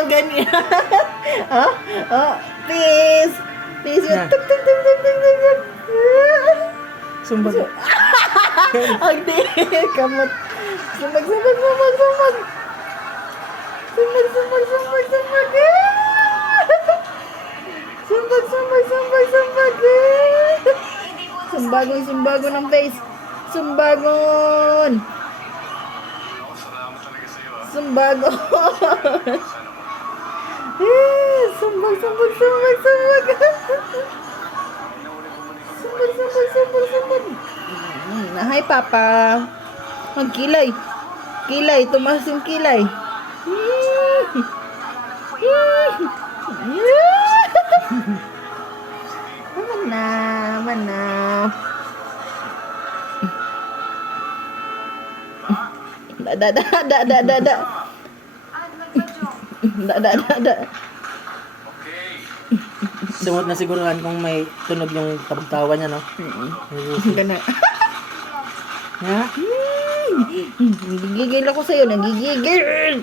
yung ganyan. Oh, oh, peace. Peace yung tuk tuk tuk tuk tuk tuk. Sumbag. Ang di, kamot. Sumbag, sumbag, sumbag, sumbag. Sumbag, sumbag, sumbag, sumbag. Sumbag, sumbag, sumbag, sumbag. Sumbagon, sumbagon ng face. Sumbagon. Sumbagon. Sumbag, sumbag, sumbag, sumbag. Sumbag, sumbag, sumbag, sumbag. Hi, Papa. Magkilay. Kilay, tumaas yung kilay. Mana, mana. Da. Sumot na siguruhan kung may tunog yung tawa niya, no? Gana. Ha? Nagigigil ako sa'yo, nagigigil.